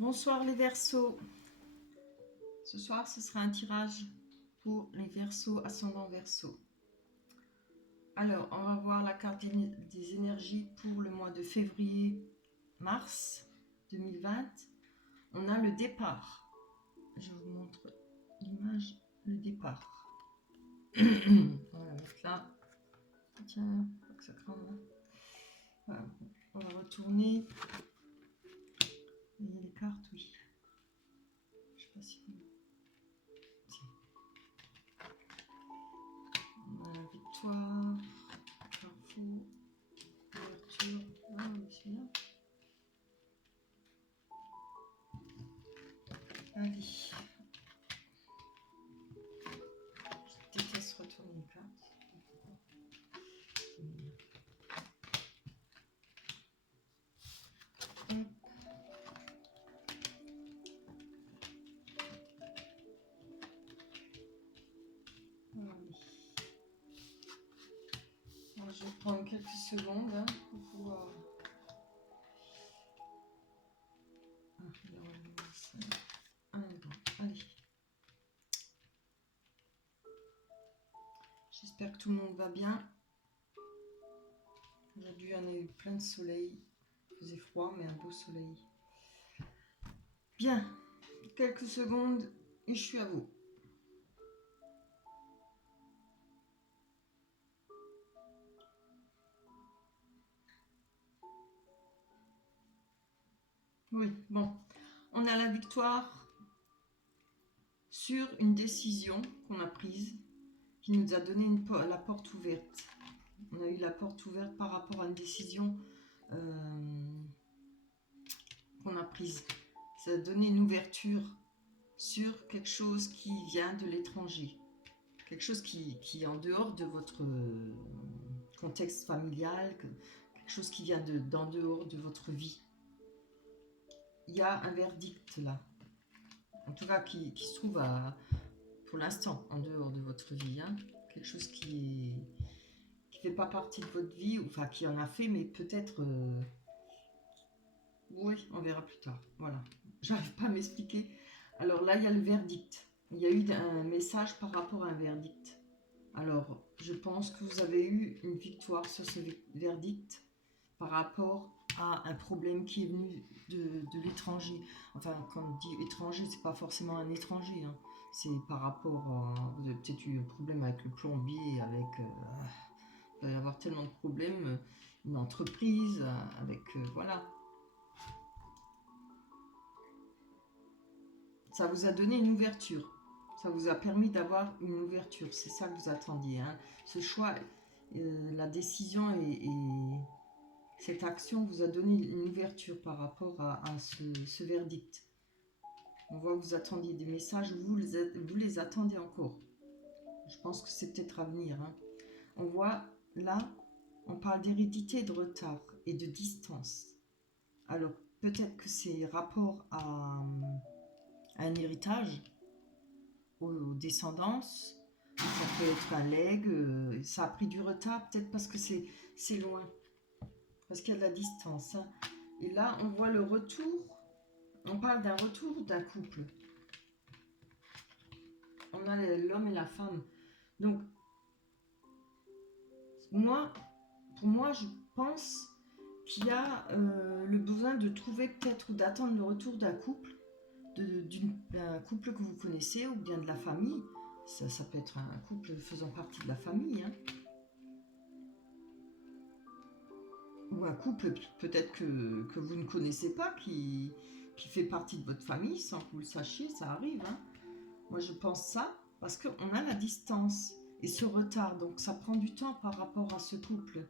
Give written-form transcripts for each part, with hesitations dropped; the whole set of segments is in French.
Bonsoir les Verseaux. Ce soir, ce sera un tirage pour les Verseaux, ascendant Verseau. Alors, on va voir la carte des énergies pour le mois de février-mars 2020. On a le départ. Je vous montre l'image, le départ. On va mettre là. Tiens, faut que ça crame. Voilà. On va retourner. Il y a les cartes, oui. Je sais pas si vous... On a la victoire, carrefour, ouverture. Ah oui, c'est bien. Allez. Je déteste retourner une carte. Alors, je vais prendre quelques secondes hein, pour pouvoir... Allez. J'espère que tout le monde va bien. Aujourd'hui, on a eu plein de soleil. Il faisait froid, mais un beau soleil. Bien. Quelques secondes et je suis à vous. Oui, bon. On a la victoire sur une décision qu'on a prise qui nous a donné la porte ouverte. On a eu la porte ouverte par rapport à une décision qu'on a prise. Ça a donné une ouverture sur quelque chose qui vient de l'étranger. Quelque chose qui est en dehors de votre contexte familial, quelque chose qui vient d'en dehors de votre vie. Il y a un verdict là. En tout cas, qui se trouve pour l'instant en dehors de votre vie. Hein. Quelque chose qui fait pas partie de votre vie, enfin qui en a fait, mais peut-être... Oui, on verra plus tard. Voilà. J'arrive pas à m'expliquer. Alors là, il y a le verdict. Il y a eu un message par rapport à un verdict. Alors, je pense que vous avez eu une victoire sur ce verdict par rapport à un problème qui est venu de l'étranger. Enfin, quand on dit étranger, c'est pas forcément un étranger. Hein. C'est par rapport à... Vous avez peut-être eu un problème avec le plombier, avec... il va y avoir tellement de problèmes. Une entreprise, avec... voilà. Ça vous a donné une ouverture. Ça vous a permis d'avoir une ouverture. C'est ça que vous attendiez. Hein. Ce choix, la décision et cette action vous a donné une ouverture par rapport à ce verdict. On voit que vous attendiez des messages, vous les attendez encore. Je pense que c'est peut-être à venir. Hein. On voit là, on parle d'hérédité, de retard et de distance. Alors peut-être que c'est rapport à un héritage, aux descendances, ça peut être un legs, ça a pris du retard, peut-être parce que c'est loin, parce qu'il y a de la distance. Hein. Et là, on voit le retour, on parle d'un retour d'un couple. On a l'homme et la femme. Donc, pour moi, je pense qu'il y a le besoin de trouver peut-être, d'attendre le retour d'un couple, d'un couple que vous connaissez ou bien de la famille. Ça peut être un couple faisant partie de la famille. Hein. Ou un couple peut-être que vous ne connaissez pas, qui fait partie de votre famille sans que vous le sachiez, ça arrive. Hein. Moi je pense ça, parce qu'on a la distance et ce retard, donc ça prend du temps par rapport à ce couple.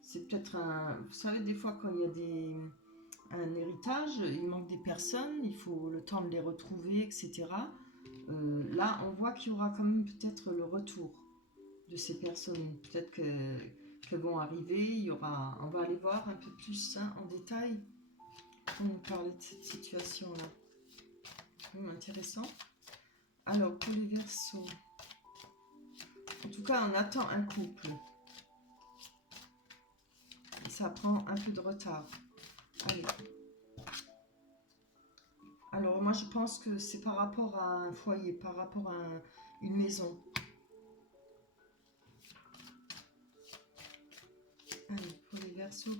C'est peut-être un... Vous savez, des fois quand il y a un héritage, il manque des personnes, il faut le temps de les retrouver, etc. Là, on voit qu'il y aura quand même peut-être le retour de ces personnes. Peut-être qu'elles vont arriver, on va aller voir un peu plus hein, en détail pour nous parler de cette situation-là. Intéressant. Alors, pour les Verseaux, en tout cas, on attend un couple. Et ça prend un peu de retard. Allez. Alors moi je pense que c'est par rapport à un foyer, par rapport à une maison. Allez, pour les Verseaux,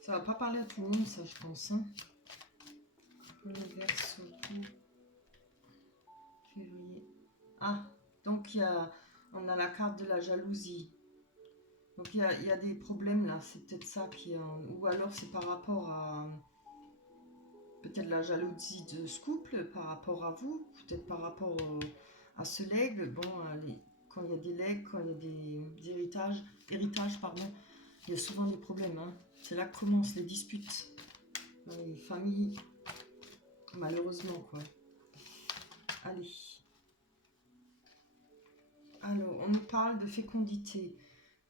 ça va pas parler à tout le monde ça je pense. Hein. Pour les Verseaux, février. Ah, donc on a la carte de la jalousie. Donc il y a des problèmes là, c'est peut-être ça qui est... Ou alors c'est par rapport à... Peut-être la jalousie de ce couple par rapport à vous, peut-être par rapport à ce legs. Bon, quand il y a des legs, quand il y a des héritages, pardon, il y a souvent des problèmes. Hein. C'est là que commencent les disputes dans les familles, malheureusement, quoi. Allez. Alors, on nous parle de fécondité.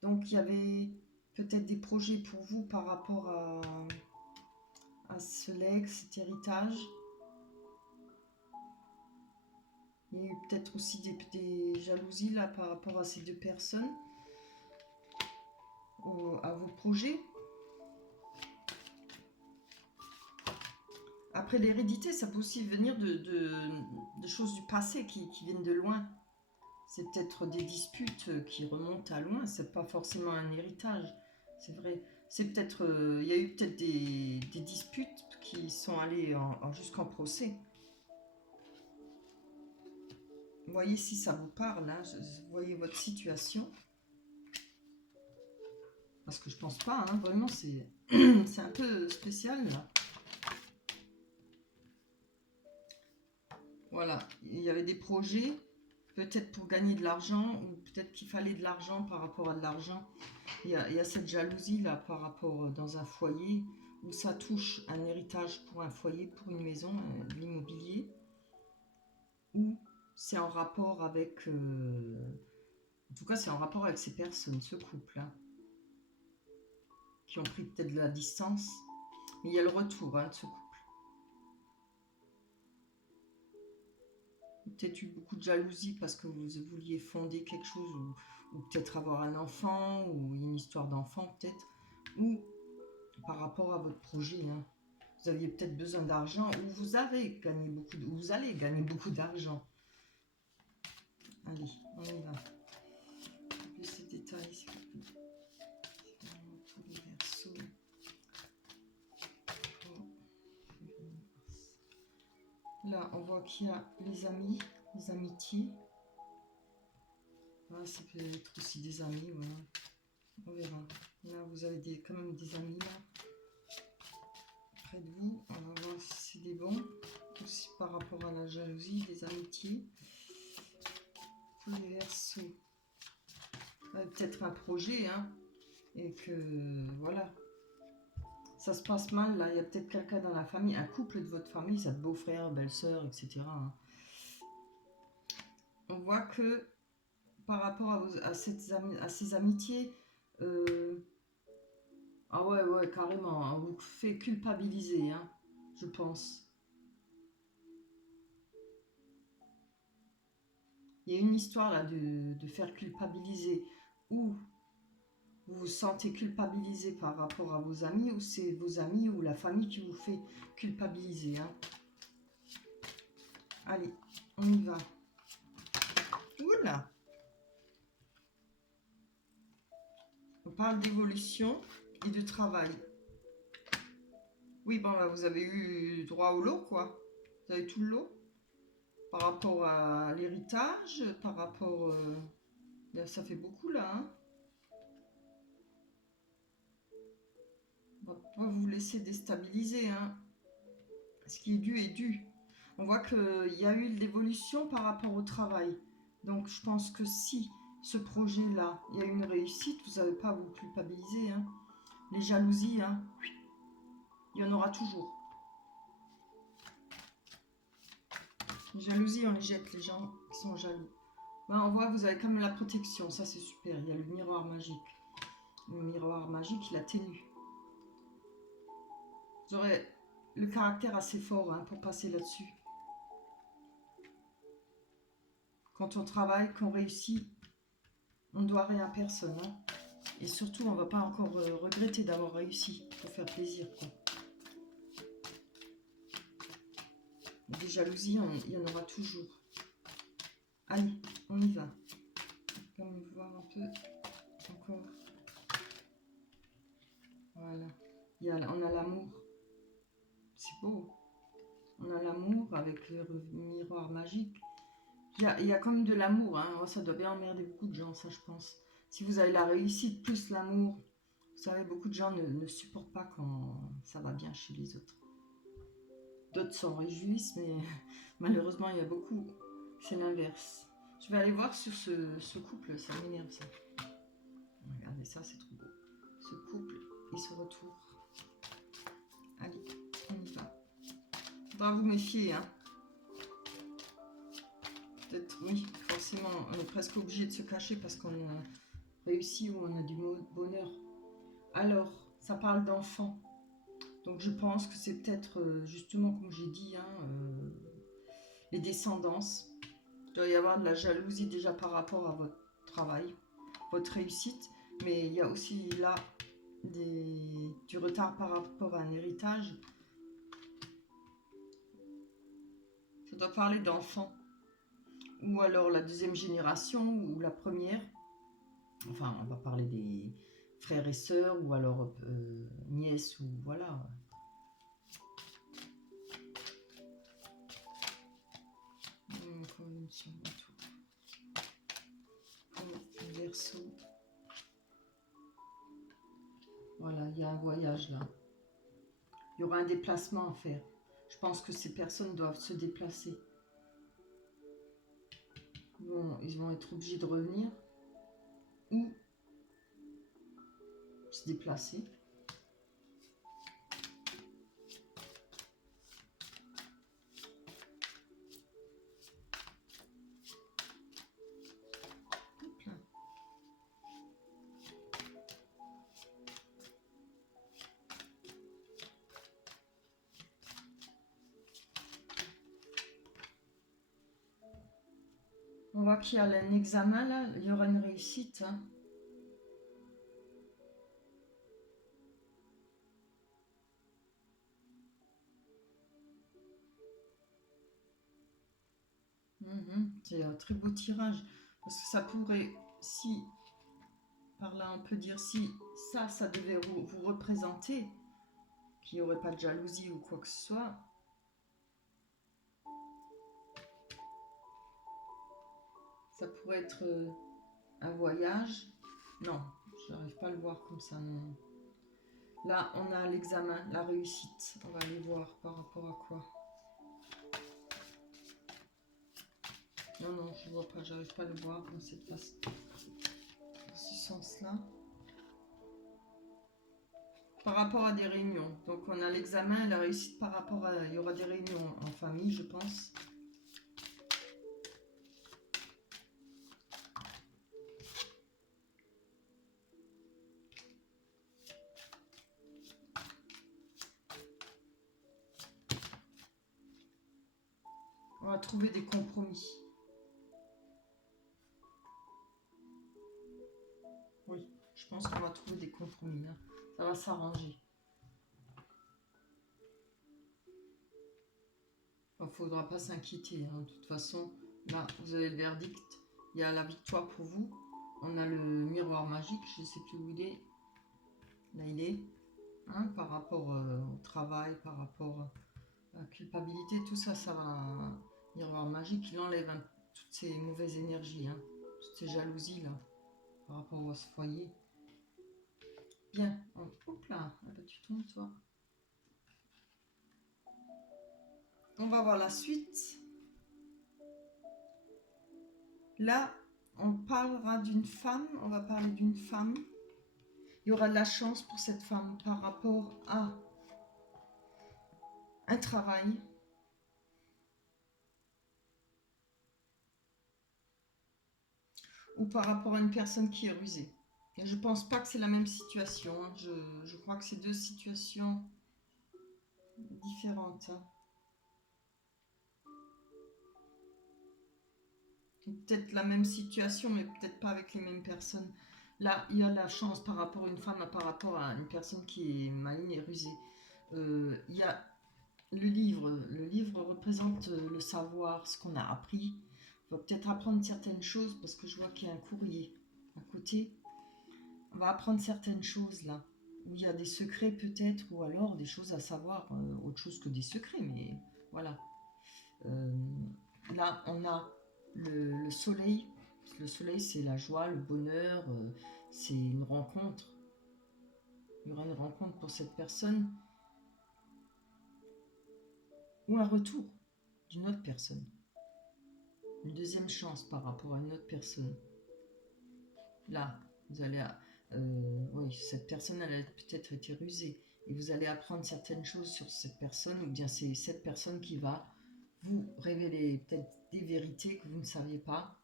Donc, il y avait peut-être des projets pour vous par rapport à ce legs, cet héritage. Il y a eu peut-être aussi des jalousies là par rapport à ces deux personnes, à vos projets. Après l'hérédité, ça peut aussi venir de choses du passé qui viennent de loin. C'est peut-être des disputes qui remontent à loin, c'est pas forcément un héritage, c'est vrai. C'est peut-être, il y a eu peut-être des disputes qui sont allées jusqu'en procès. Vous voyez si ça vous parle, hein, vous voyez votre situation. Parce que je pense pas, hein, vraiment c'est c'est un peu spécial là. Voilà, il y avait des projets, peut-être pour gagner de l'argent, ou peut-être qu'il fallait de l'argent par rapport à de l'argent. Il y a cette jalousie là par rapport dans un foyer, où ça touche un héritage pour un foyer, pour une maison, de l'immobilier, ou c'est en rapport avec... en tout cas, c'est en rapport avec ces personnes, ce couple-là, qui ont pris peut-être de la distance. Mais il y a le retour de ce couple. Peut-être eu beaucoup de jalousie parce que vous vouliez fonder quelque chose, ou peut-être avoir un enfant, ou une histoire d'enfant peut-être, ou par rapport à votre projet. Hein. Vous aviez peut-être besoin d'argent, ou vous avez gagné beaucoup, ou vous allez gagner beaucoup d'argent. Allez, on y va. Plus ces détails, s'il vous plaît. Pour les Verseaux. Là, on voit qu'il y a les amis, les amitiés. Ah, ça peut être aussi des amis, voilà. On verra. Là, vous avez quand même des amis, là, près de vous. On va voir si c'est des bons. Aussi par rapport à la jalousie, des amitiés. Pour les Verseaux. Peut-être un projet, hein. Et que, voilà. Ça se passe mal, là. Il y a peut-être quelqu'un dans la famille, un couple de votre famille, ça beau-frère, belle-sœur, etc. Hein. On voit que par rapport à ces amitiés, ah ouais, carrément, hein, on vous fait culpabiliser, hein, je pense. Il y a une histoire là de faire culpabiliser, ou vous vous sentez culpabilisé par rapport à vos amis, ou c'est vos amis ou la famille qui vous fait culpabiliser. Hein. Allez, on y va. Oula! On parle d'évolution et de travail. Oui, bon, là, vous avez eu droit au lot, quoi. Vous avez tout le lot. Par rapport à l'héritage, par rapport... ça fait beaucoup, là. Hein. On va pas vous laisser déstabiliser. Hein. Ce qui est dû est dû. On voit qu'il y a eu de l'évolution par rapport au travail. Donc, je pense que si ce projet-là, il y a une réussite, vous n'avez pas à vous culpabiliser. Hein. Les jalousies, hein, il y en aura toujours. Les jalousies, on les jette, les gens qui sont jaloux. Ben, on voit que vous avez quand même la protection, ça c'est super. Il y a le miroir magique. Le miroir magique, il atténue. Vous aurez le caractère assez fort hein, pour passer là-dessus. Quand on travaille, qu'on réussit, on ne doit rien à personne. Hein. Et surtout, on va pas encore regretter d'avoir réussi. Pour faire plaisir, quoi. Des jalousies, il y en aura toujours. Allez, on y va. On va voir un peu encore. Voilà. On a l'amour. C'est beau. On a l'amour avec le miroir magique. Il y a quand même de l'amour. Hein. Oh, ça doit bien emmerder beaucoup de gens, ça, je pense. Si vous avez la réussite plus l'amour, vous savez, beaucoup de gens ne supportent pas quand ça va bien chez les autres. D'autres s'en réjouissent, mais malheureusement, il y a beaucoup. C'est l'inverse. Je vais aller voir sur ce couple, ça m'énerve, ça. Regardez ça, c'est trop beau. Ce couple et ce retour. Allez, on y va. Faudra vous méfier, hein. Peut-être, oui, forcément, on est presque obligé de se cacher parce qu'on a réussi ou on a du bonheur. Alors, ça parle d'enfants. Donc je pense que c'est peut-être, justement, comme j'ai dit, hein, les descendances. Il doit y avoir de la jalousie déjà par rapport à votre travail, votre réussite. Mais il y a aussi là du retard par rapport à un héritage. Ça doit parler d'enfants. Ou alors la deuxième génération ou la première. Enfin, on va parler des frères et sœurs ou alors nièces ou voilà. Verseau. Voilà, il y a un voyage là. Il y aura un déplacement à faire. Je pense que ces personnes doivent se déplacer. Ils vont être obligés de revenir ou se déplacer. On voit qu'il y a un examen là, il y aura une réussite. Hein. C'est un très beau tirage. Parce que ça pourrait, si, par là on peut dire, si ça devait vous représenter, qu'il n'y aurait pas de jalousie ou quoi que ce soit. Ça pourrait être un voyage. Non, je n'arrive pas à le voir comme ça. Non. Là, on a l'examen, la réussite. On va aller voir par rapport à quoi. Non, je ne vois pas, j'arrive pas à le voir dans cette face. Dans ce sens-là. Par rapport à des réunions. Donc on a l'examen et la réussite par rapport à... Il y aura des réunions en famille, je pense. On va trouver des compromis. Oui, je pense qu'on va trouver des compromis. Hein. Ça va s'arranger. Il ne faudra pas s'inquiéter. Hein. De toute façon, là, vous avez le verdict. Il y a la victoire pour vous. On a le miroir magique. Je ne sais plus où il est. Là, il est. Hein, par rapport au travail, par rapport à la culpabilité, tout ça, ça va... Miroir magique, il enlève toutes ces mauvaises énergies. Hein, toutes ces jalousies, là, par rapport à ce foyer. Bien. Hop là. Ah bah, tu tombes, toi. On va voir la suite. Là, on parlera d'une femme, on va parler d'une femme. Il y aura de la chance pour cette femme par rapport à un travail. Ou par rapport à une personne qui est rusée. Et je ne pense pas que c'est la même situation. Je crois que c'est deux situations différentes. Hein. Peut-être la même situation, mais peut-être pas avec les mêmes personnes. Là, il y a de la chance par rapport à une femme, par rapport à une personne qui est maligne et rusée. Il y a le livre. Le livre représente le savoir, ce qu'on a appris. On va peut-être apprendre certaines choses parce que je vois qu'il y a un courrier à côté. On va apprendre certaines choses là, où il y a des secrets peut-être, ou alors des choses à savoir, autre chose que des secrets, mais voilà. Euh, Là, on a le soleil. Le soleil, c'est la joie, le bonheur, c'est une rencontre. Il y aura une rencontre pour cette personne, ou un retour d'une autre personne. Une deuxième chance par rapport à une autre personne. Là, vous allez... oui, cette personne, elle a peut-être été rusée. Et vous allez apprendre certaines choses sur cette personne, ou bien c'est cette personne qui va vous révéler peut-être des vérités que vous ne saviez pas.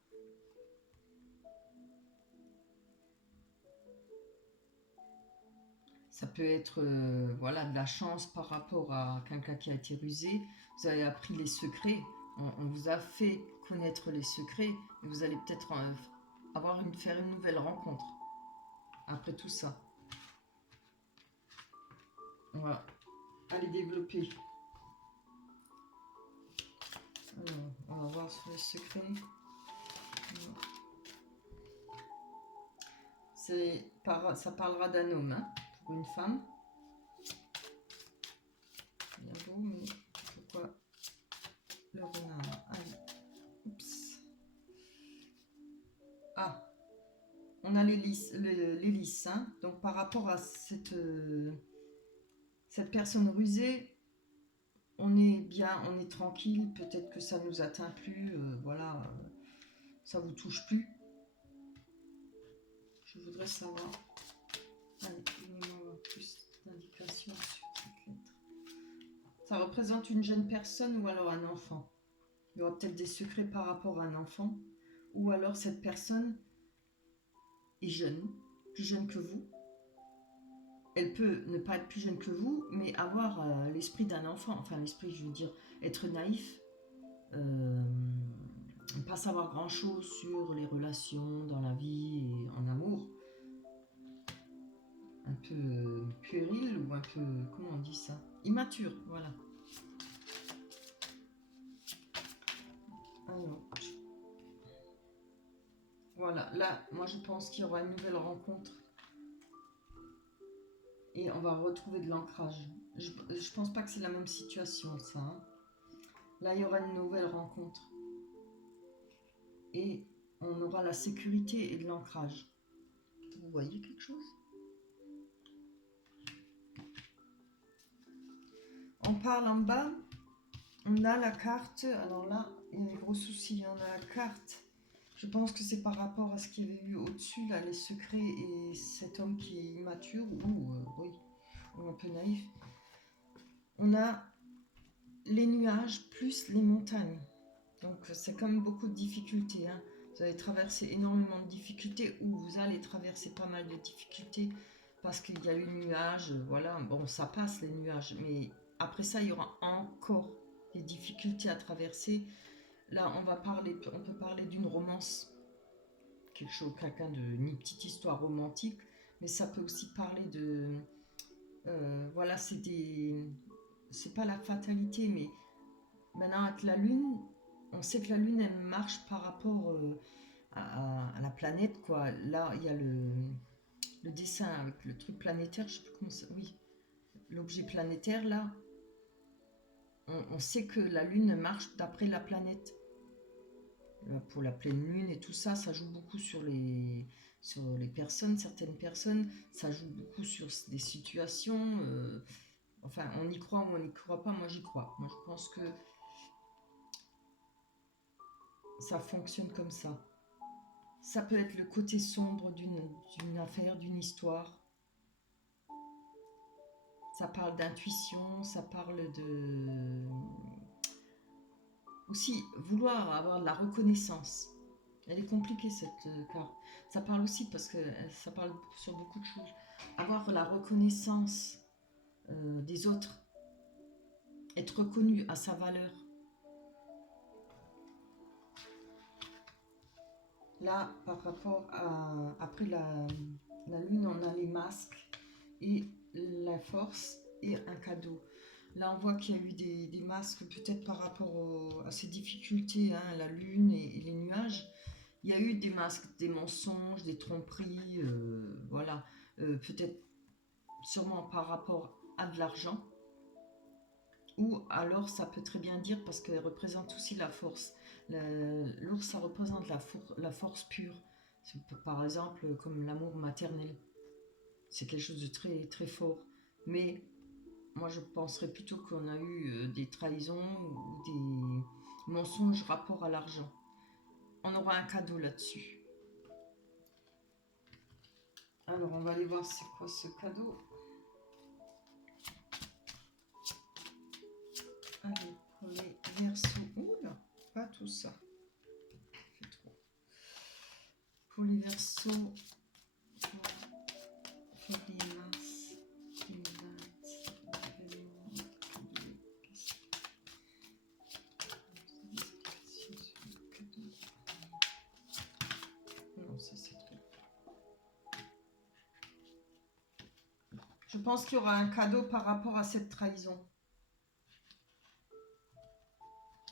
Ça peut être voilà, de la chance par rapport à quelqu'un qui a été rusé. Vous avez appris les secrets. On vous a fait connaître les secrets. Et vous allez peut-être faire une nouvelle rencontre après tout ça. On va aller développer. Alors, on va voir sur les secrets. Ça parlera d'un homme, hein, pour une femme. Bien beau, mais pourquoi le renard? Allez, oups. Ah, on a l'hélice, hein. Donc par rapport à cette personne rusée, on est bien, on est tranquille. Peut-être que ça nous atteint plus, voilà, ça vous touche plus. Je voudrais savoir. Allez, donnez-moi plus d'indications sur cette lettre. Ça représente une jeune personne ou alors un enfant. Il y aura peut-être des secrets par rapport à un enfant. Ou alors cette personne est jeune, plus jeune que vous. Elle peut ne pas être plus jeune que vous, mais avoir l'esprit d'un enfant. Enfin, l'esprit, je veux dire, être naïf. Ne pas savoir grand-chose sur les relations dans la vie et en amour. Un peu puéril ou un peu... Comment on dit ça? Immature, voilà. Alors, voilà, là, moi je pense qu'il y aura une nouvelle rencontre et on va retrouver de l'ancrage. Je pense pas que c'est la même situation, ça. Hein. Là, il y aura une nouvelle rencontre et on aura la sécurité et de l'ancrage. Vous voyez quelque chose? On parle en bas, on a la carte. Alors là, il y a des gros soucis. On a la carte. Je pense que c'est par rapport à ce qu'il y avait eu au-dessus, là, les secrets et cet homme qui est immature ou, oui, ou un peu naïf. On a les nuages plus les montagnes. Donc c'est quand même beaucoup de difficultés. Hein. Vous allez traverser énormément de difficultés ou vous allez traverser pas mal de difficultés parce qu'il y a les nuages. Voilà, bon, ça passe les nuages, mais après ça, il y aura encore des difficultés à traverser. Là, on peut parler d'une romance, quelque chose, quelqu'un une petite histoire romantique, mais ça peut aussi parler de, voilà, c'est pas la fatalité, mais maintenant avec la lune, on sait que la lune elle marche par rapport à la planète, quoi. Là, il y a le dessin avec le truc planétaire, je sais plus comment ça, oui, l'objet planétaire là. On sait que la lune marche d'après la planète. Pour la pleine lune et tout ça, ça joue beaucoup sur les personnes, certaines personnes, ça joue beaucoup sur des situations. Enfin, on y croit ou on n'y croit pas, moi j'y crois. Moi je pense que ça fonctionne comme ça. Ça peut être le côté sombre d'une affaire, d'une histoire. Ça parle d'intuition, ça parle de... Aussi, vouloir avoir de la reconnaissance. Elle est compliquée cette carte. Ça parle aussi parce que ça parle sur beaucoup de choses. Avoir la reconnaissance des autres, être reconnu à sa valeur. là, par rapport à... Après la lune, on a les masques et la force et un cadeau. Là, on voit qu'il y a eu des masques, peut-être par rapport à ces difficultés, hein, la lune et les nuages. Il y a eu des masques, des mensonges, des tromperies, voilà. Peut-être sûrement par rapport à de l'argent. Ou alors, ça peut très bien dire, parce qu'elle représente aussi la force. L'ours, ça représente la force pure. Par exemple, comme l'amour maternel. C'est quelque chose de très, très fort. Mais moi, je penserais plutôt qu'on a eu des trahisons ou des mensonges rapport à l'argent. On aura un cadeau là-dessus. Alors, on va aller voir c'est quoi ce cadeau. Allez, pour les Verseaux. Oula, pas tout ça. C'est trop. Pour les Verseaux, pour février, mars 2020, non, ça c'est trop. Je pense qu'il y aura un cadeau par rapport à cette trahison.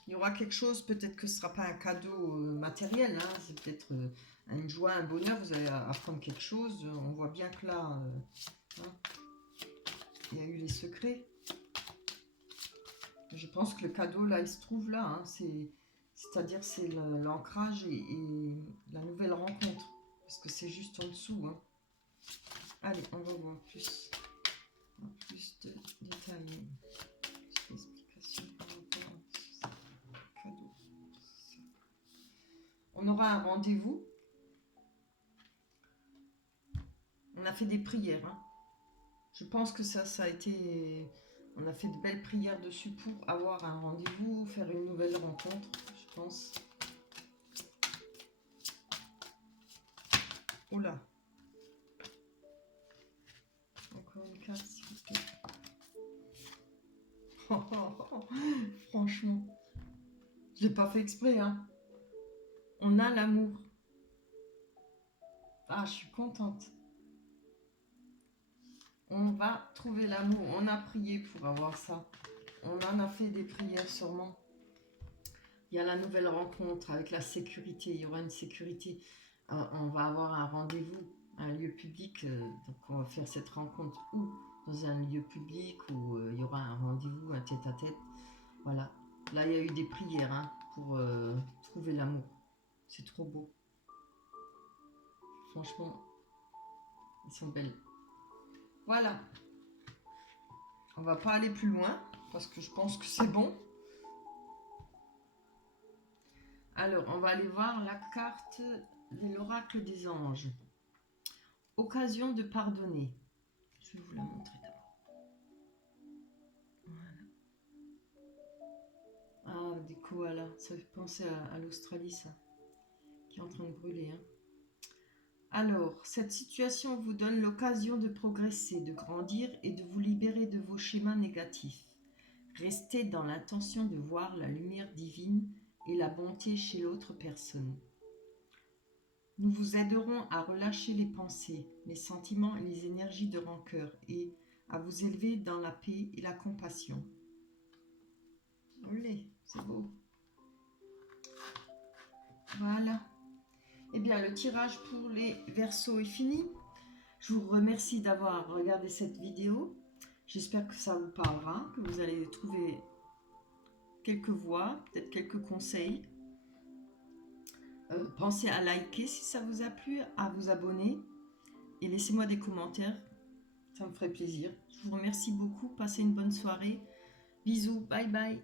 Il y aura quelque chose, peut-être que ce ne sera pas un cadeau matériel, hein, c'est peut-être une joie, un bonheur, vous allez apprendre quelque chose. On voit bien que là, hein, il y a eu les secrets. Je pense que le cadeau, là, il se trouve là. Hein, c'est-à-dire c'est l'ancrage et la nouvelle rencontre. Parce que c'est juste en dessous. Hein. Allez, on va voir plus de détails. Explication par rapport à cadeau. On aura un rendez-vous. On a fait des prières. Hein. Je pense que ça a été... On a fait de belles prières dessus pour avoir un rendez-vous, faire une nouvelle rencontre, je pense. Oula. Encore une carte, s'il vous plaît. Franchement. Je l'ai pas fait exprès, hein. On a l'amour. Ah, je suis contente. On va trouver l'amour. On a prié pour avoir ça. On en a fait des prières sûrement. Il y a la nouvelle rencontre avec la sécurité. Il y aura une sécurité. On va avoir un rendez-vous, un lieu public. Donc on va faire cette rencontre où dans un lieu public où il y aura un rendez-vous, un tête-à-tête. Voilà. Là, il y a eu des prières hein, pour trouver l'amour. C'est trop beau. Franchement, ils sont belles. Voilà. On va pas aller plus loin parce que je pense que c'est bon. Alors, on va aller voir la carte de l'oracle des anges. Occasion de pardonner. Je vais vous la montrer d'abord. Voilà. Ah, des koalas. Ça fait penser à l'Australie, ça. Qui est en train de brûler. Hein. Alors, cette situation vous donne l'occasion de progresser, de grandir et de vous libérer de vos schémas négatifs. Restez dans l'intention de voir la lumière divine et la bonté chez l'autre personne. Nous vous aiderons à relâcher les pensées, les sentiments et les énergies de rancœur et à vous élever dans la paix et la compassion. Olé, c'est beau. Voilà. Eh bien, le tirage pour les Verseaux est fini. Je vous remercie d'avoir regardé cette vidéo. J'espère que ça vous parlera, que vous allez trouver quelques voix, peut-être quelques conseils. Pensez à liker si ça vous a plu, à vous abonner et laissez-moi des commentaires. Ça me ferait plaisir. Je vous remercie beaucoup. Passez une bonne soirée. Bisous. Bye bye.